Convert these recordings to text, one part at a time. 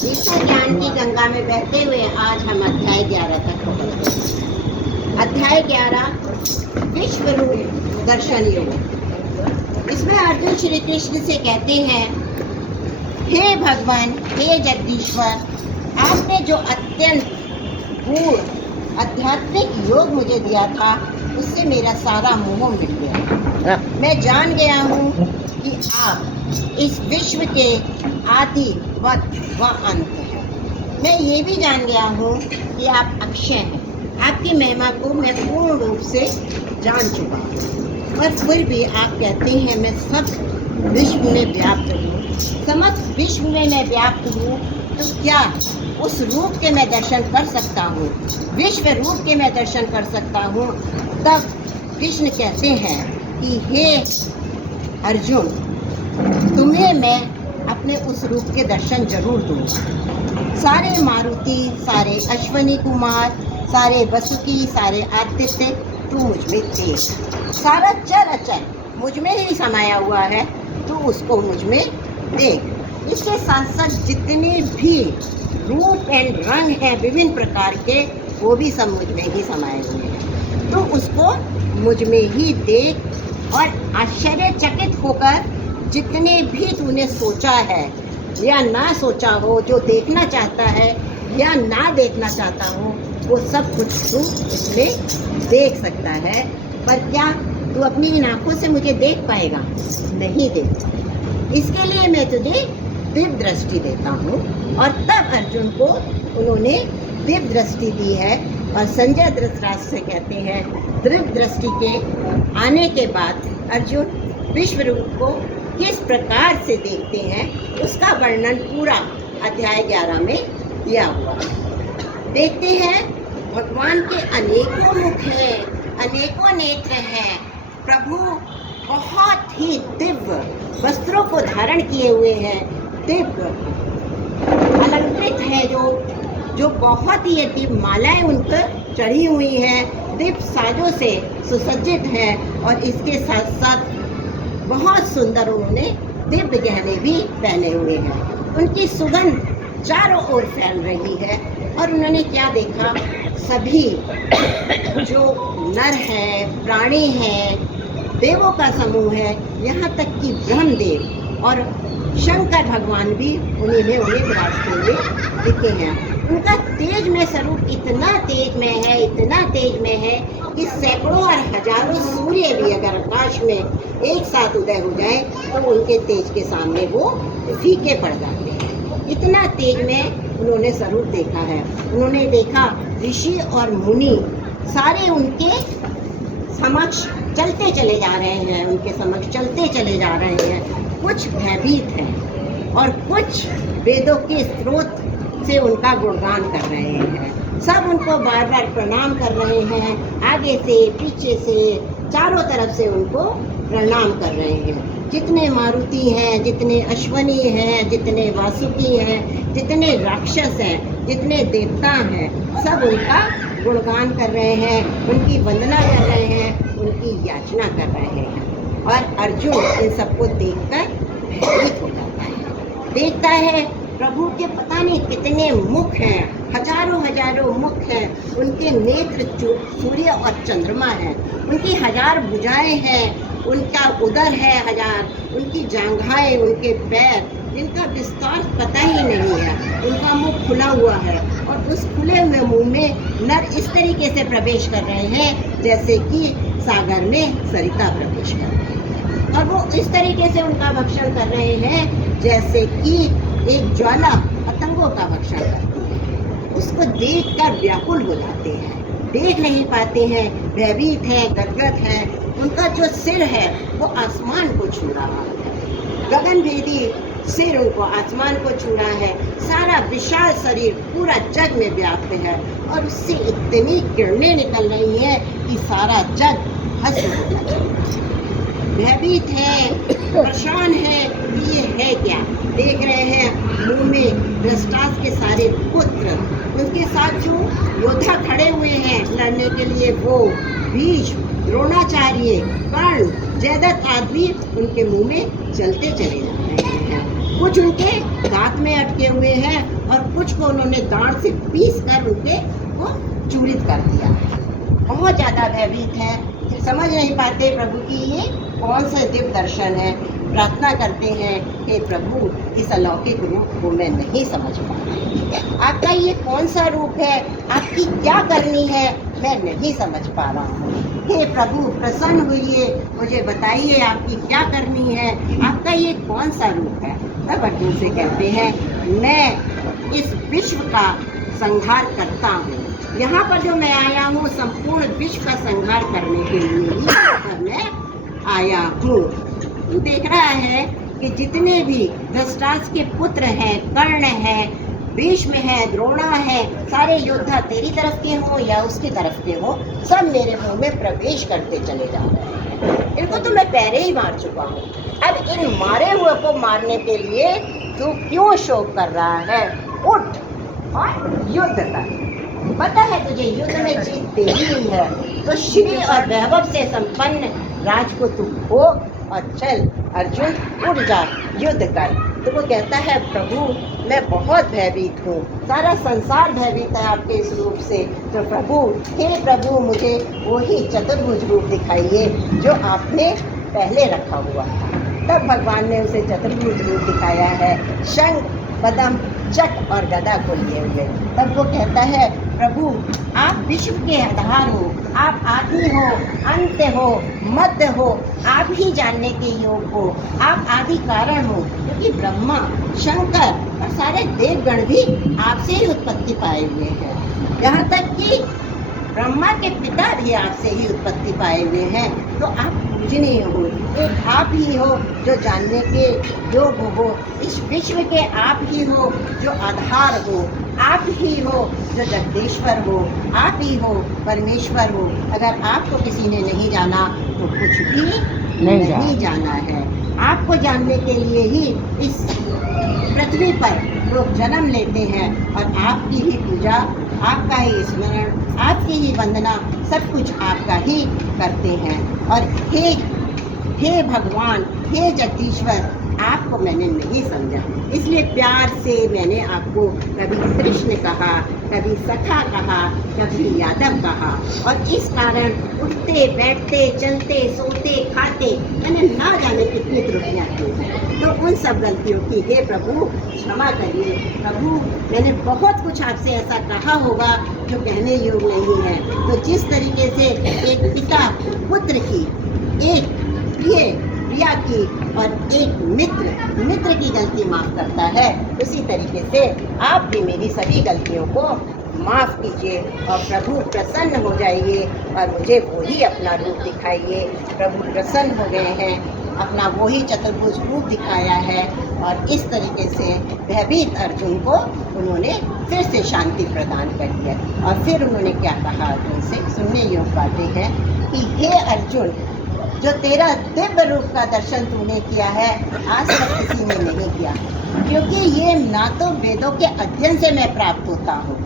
गीता ज्ञान की गंगा में बहते हुए आज हम अध्याय 11 तक पहुँच गए। अध्याय 11 विश्व रूप दर्शन योग। इसमें अर्जुन श्री कृष्ण से कहते हैं, हे भगवान, हे जगदीश्वर, आपने जो अत्यंत गूढ़ आध्यात्मिक योग मुझे दिया था, उससे मेरा सारा मोह मिट गया। मैं जान गया हूँ कि आप इस विश्व के आदि वक्त व अंत है। मैं ये भी जान गया हूँ कि आप अक्षय हैं। आपकी महिमा को मैं पूर्ण रूप से जान चुका हूँ, पर फिर भी आप कहते हैं मैं सब विश्व में व्याप्त हूँ। समस्त विश्व में मैं व्याप्त हूँ, तो क्या उस रूप के मैं दर्शन कर सकता हूँ? विश्व रूप के मैं दर्शन कर सकता हूँ? तब कृष्ण कहते हैं कि हे अर्जुन, तुम्हें मैं अपने उस रूप के दर्शन जरूर दूंगा। सारे मारुति, सारे अश्वनी कुमार, सारे वसुकी, सारे आदित्य तू मुझ में देख। सारा चर अचर मुझ में ही समाया हुआ है, तू उसको मुझ में देख। इसके साथ साथ जितने भी रूप एंड रंग हैं विभिन्न प्रकार के, वो भी सब मुझ में ही समाये हुए हैं। तो उसको मुझ में ही देख और आश्चर्यचकित होकर जितने भी तूने सोचा है या ना सोचा हो, जो देखना चाहता है या ना देखना चाहता हो, वो सब कुछ तू इसमें देख सकता है। पर क्या तू अपनी इन आँखों से मुझे देख पाएगा? नहीं देख पाएगा। इसके लिए मैं तुझे दिव्य दृष्टि देता हूँ। और तब अर्जुन को उन्होंने दिव्य दृष्टि दी है। और संजय धृतराष्ट्र से कहते हैं, दिव्य दृष्टि के आने के बाद अर्जुन विश्व रूप को किस प्रकार से देखते हैं, उसका वर्णन पूरा अध्याय 11 में दिया हुआ है। देखते हैं भगवान के अनेकों मुख हैं, अनेकों नेत्र हैं। प्रभु बहुत ही दिव्य वस्त्रों को धारण किए हुए हैं, दिव्य अलंकृत है, जो बहुत ही दिव्य मालाएं उन पर चढ़ी हुई हैं, दिव्य साजों से सुसज्जित है। और इसके साथ साथ बहुत सुंदर उन्होंने दिव्य गहने भी पहने हुए हैं। उनकी सुगंध चारों ओर फैल रही है। और उन्होंने क्या देखा? सभी जो नर हैं, प्राणी हैं, देवों का समूह है, यहाँ तक कि ब्रह्मदेव और शंकर भगवान भी उन्हीं में उन्हें विराजते हुए दिखे हैं। उनका तेज में स्वरूप इतना तेज में है, इतना तेज में है कि सैकड़ों और हजारों सूर्य भी अगर आकाश में एक साथ उदय हो जाए तो उनके तेज के सामने वो फीके पड़ जाते हैं। इतना तेज में उन्होंने स्वरूप देखा है। उन्होंने देखा ऋषि और मुनि सारे उनके समक्ष चलते चले जा रहे हैं, उनके समक्ष चलते चले जा रहे हैं। कुछ भयभीत हैं और कुछ वेदों के स्रोत से उनका गुणगान कर रहे हैं। सब उनको बार बार प्रणाम कर रहे हैं, आगे से, पीछे से, चारों तरफ से उनको प्रणाम कर रहे हैं। जितने मारुति हैं, जितने अश्वनी हैं, जितने वासुकी हैं, जितने राक्षस हैं, जितने देवता हैं, सब उनका गुणगान कर रहे हैं, उनकी वंदना कर रहे हैं, उनकी याचना कर रहे हैं। और अर्जुन इन सबको देखकर भयभीत हो जाता है। देखता है प्रभु के पता नहीं कितने मुख हैं, हजारों हजारों मुख हैं। उनके नेत्र सूर्य और चंद्रमा हैं, उनकी 1000 भुजाएं हैं, उनका उदर है 1000, उनकी जांघाएं, उनके पैर, जिनका विस्तार पता ही नहीं है। उनका मुख खुला हुआ है और उस खुले हुए मुंह में नर इस तरीके से प्रवेश कर रहे हैं जैसे कि सागर में सरिता प्रवेश कर रही है। और वो इस तरीके से उनका भक्षण कर रहे हैं जैसे कि एक ज्वाला पतंगों का भक्षण करती है। उसको देखकर व्याकुल हो जाते हैं, देख नहीं पाते हैं, भयभीत हैं, गदगद हैं। उनका जो सिर है वो आसमान को छू रहा है, गगनभेदी सिर उनको आसमान को छू रहा है। सारा विशाल शरीर पूरा जग में व्याप्त है और उससे इतनी किरणें निकल रही हैं कि सारा जग भस्म हो जाता है। भयभीत है, परेशान है कि ये है क्या। देख रहे हैं मुंह में धृतराष्ट्र के सारे पुत्र, उनके साथ जो योद्धा खड़े हुए हैं लड़ने के लिए, वो भीष्म, द्रोणाचार्य, कर्ण, जयद्रथ आदि उनके मुंह में चलते चले जा रहे हैं। कुछ उनके दांत में अटके हुए हैं और कुछ को उन्होंने दांत से पीस कर उनके को चूरित कर दिया। बहुत ज़्यादा भयभीत है, समझ नहीं पाते प्रभु की ये कौन सा दिव्य दर्शन है। प्रार्थना करते हैं हे प्रभु, इस अलौकिक रूप को मैं नहीं समझ पा रहा। आपका ये कौन सा रूप है, आपकी क्या करनी है, मैं नहीं समझ पा रहा हूँ। हे प्रभु प्रसन्न होइए, मुझे बताइए आपकी क्या करनी है, आपका ये कौन सा रूप है। तब अर्जुन से कहते हैं मैं इस विश्व का संहार करता हूँ। यहाँ पर जो मैं आया हूँ संपूर्ण विश्व का संहार करने के लिए ही मैं आया हूँ। तू देख रहा है कि जितने भी धृतराष्ट्र के पुत्र हैं, कर्ण है, भीष्म है, द्रोणा है, सारे योद्धा तेरी तरफ के हो या उसकी तरफ के हो, सब मेरे मुंह में प्रवेश करते चले जा रहे हैं। इनको तो मैं पहले ही मार चुका हूँ। अब इन मारे हुए को मारने के लिए तू क्यों शोक कर रहा है? उठ और युद्ध कर। पता है तुझे युद्ध में जीत तेरी ही है, तो श्री और वैभव से संपन्न राज को तू खो और चल अर्जुन उठ जा, युद्ध कर। तो वो कहता है प्रभु मैं बहुत भयभीत हूँ, सारा संसार भयभीत है आपके इस रूप से। तो प्रभु हे प्रभु मुझे वही चतुर्भुज रूप दिखाइए जो आपने पहले रखा हुआ था। तब भगवान ने उसे चतुर्भुज रूप दिखाया है, शंख पद्म चक्र और गदा को लिए हुए। तब वो कहता है प्रभु आप विश्व के आधार हो, आप आदि हो, अंत हो, मध्य हो, आप ही जानने के योग हो, आप आदि कारण हो, क्योंकि ब्रह्मा शंकर और सारे देवगण भी आपसे ही उत्पत्ति पाए हुए हैं। यहाँ तक कि ब्रह्मा के पिता भी आपसे ही उत्पत्ति पाए हुए हैं। तो आप पूजनीय हो, एक आप ही हो जो जानने के योग हो, इस विश्व के आप ही हो जो आधार हो, आप ही हो जो जगदीश्वर हो, आप ही हो परमेश्वर हो। अगर आपको किसी ने नहीं जाना तो कुछ भी नहीं जाना है। आपको जानने के लिए ही इस पृथ्वी पर लोग जन्म लेते हैं और आपकी ही पूजा, आपका ही स्मरण, आपकी ही वंदना, सब कुछ आपका ही करते हैं। और हे भगवान, हे जगदीश्वर, आपको मैंने नहीं समझा, इसलिए प्यार से मैंने आपको कभी कृष्ण कहा, कभी सखा कहा, कभी यादव कहा। और इस कारण उठते बैठते चलते सोते खाते मैंने ना जाने कितनी त्रुटियाँ की हैं। तो उन सब गलतियों की हे प्रभु क्षमा करिए। प्रभु मैंने बहुत कुछ आपसे ऐसा कहा होगा जो कहने योग्य नहीं है। तो जिस तरीके से एक पिता पुत्र की, एक प्रिया की और एक मित्र की गलती माफ करता है, उसी तरीके से आप भी मेरी सभी गलतियों को माफ़ कीजिए और प्रभु प्रसन्न हो जाइए और मुझे वही अपना रूप दिखाइए। प्रभु प्रसन्न हो गए हैं, अपना वही चतुर्भुज रूप दिखाया है और इस तरीके से भयभीत अर्जुन को उन्होंने फिर से शांति प्रदान कर दिया। और फिर उन्होंने क्या कहा अर्जुन से, सुनने योग्य बातें हैं कि हे अर्जुन, जो तेरा दिव्य रूप का दर्शन तूने किया है आज तक किसी ने नहीं किया, क्योंकि ये ना तो वेदों के अध्ययन से मैं प्राप्त होता हूँ,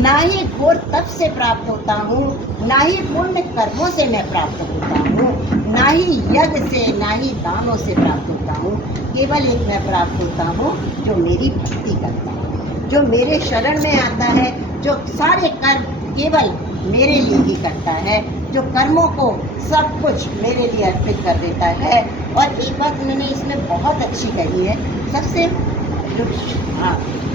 ना ही घोर तप से प्राप्त होता हूँ, ना ही पुण्य कर्मों से मैं प्राप्त होता हूँ, ना ही यज्ञ से, ना ही दानों से प्राप्त होता हूँ। केवल एक मैं प्राप्त होता हूँ जो मेरी भक्ति करता है, जो मेरे शरण में आता है, जो सारे कर्म केवल मेरे लिए ही करता है, जो कर्मों को सब कुछ मेरे लिए अर्पित कर देता है। और एक बात उन्होंने इसमें बहुत अच्छी कही है, सबसे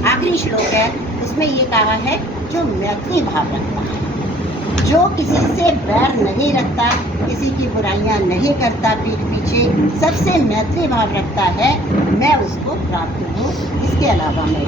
आखिरी श्लोक है उसमें ये कहा है, जो मैत्री भाव रखता है, जो किसी से बैर नहीं रखता, किसी की बुराइयां नहीं करता पीठ पीछे, सबसे मैत्री भाव रखता है, मैं उसको प्राप्त हूँ। इसके अलावा मैं